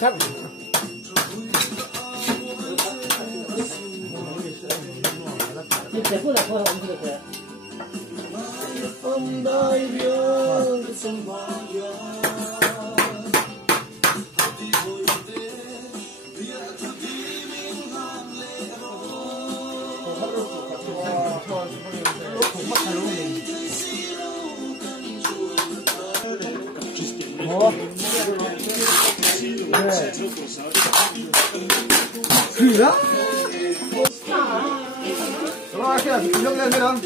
Cắt. Fyra? Ja, jag kan inte lägga den.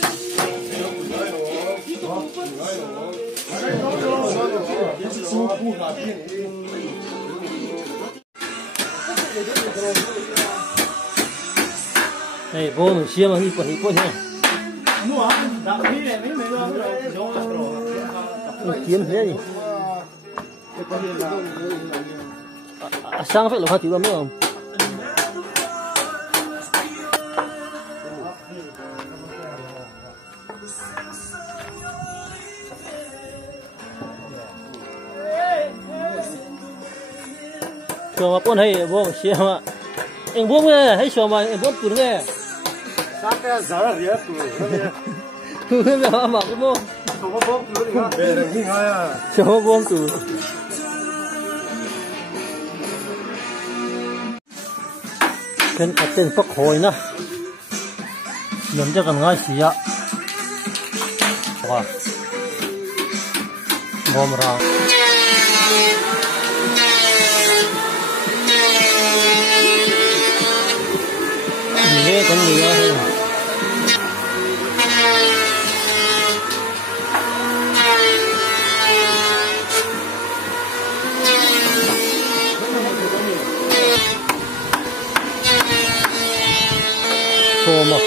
Này, vô mình chia mà đi quần đi quần nha. Kiếm thế gì? Sang phải là hoa tiểu lắm không? Cho mà con hay vô chia mà anh vô nghe hay cho mà anh vô từ nghe Sao cái giờ gì á tụi Cứ mà mặc cái mô. tụi có bom tụi nữa về đừng đi ngay à. Cho bom tụi. Cái tên bốc hồi nè. Nhận cho cần ngay xí ạ. Wow. Bom ra. Nghe con gì đó. Tôm à.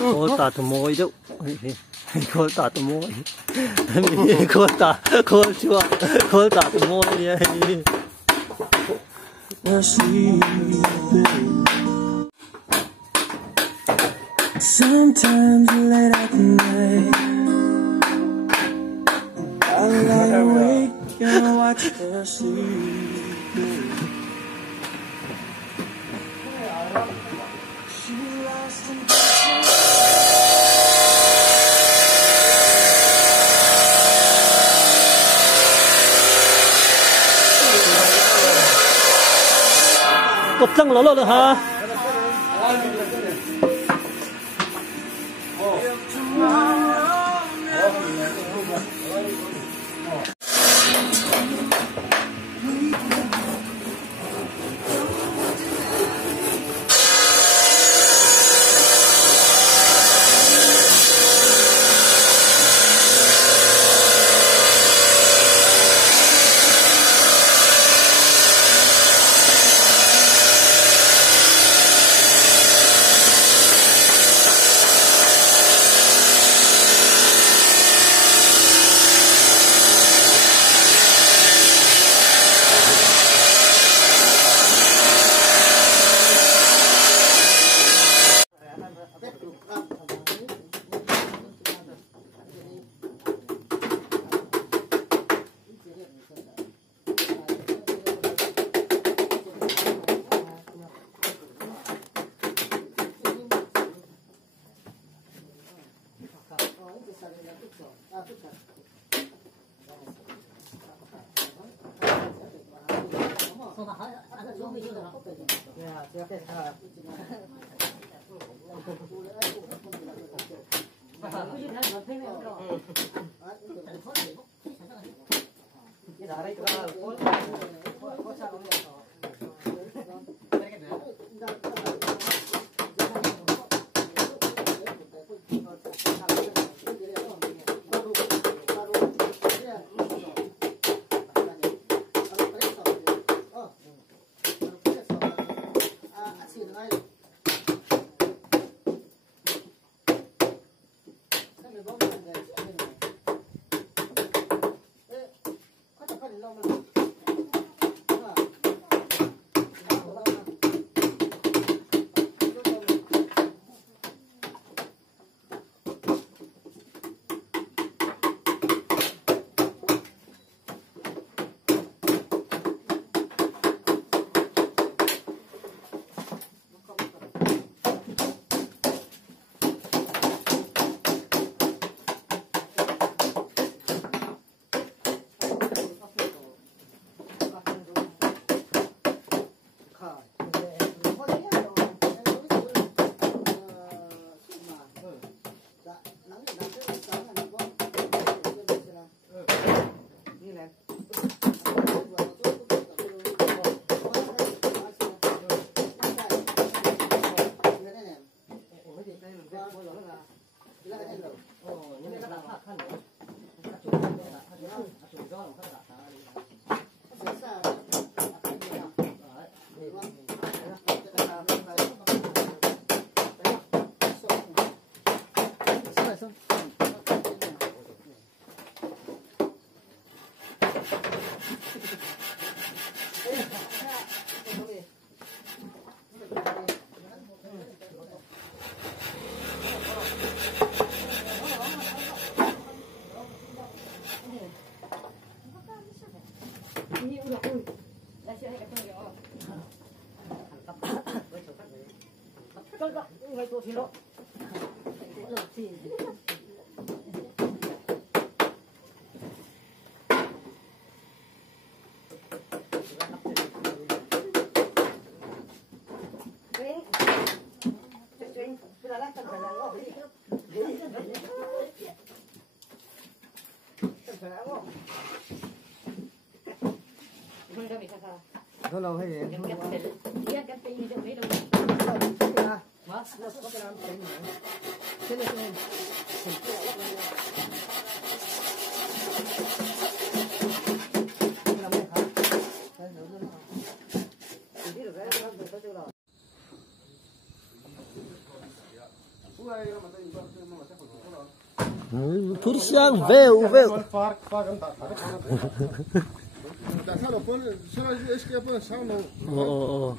Cô ta tụi môi đâu, cô ta tụi môi, cô chua, cô ta tụi môi vậy. Sometimes late at night, I lie awake and watch her sleep. She lost in Cột trăng lỗ lỗ hả? Nó lâu hay gì? Thú siang veo veo. Đã sao được con sao là cái apa sao nó Oh.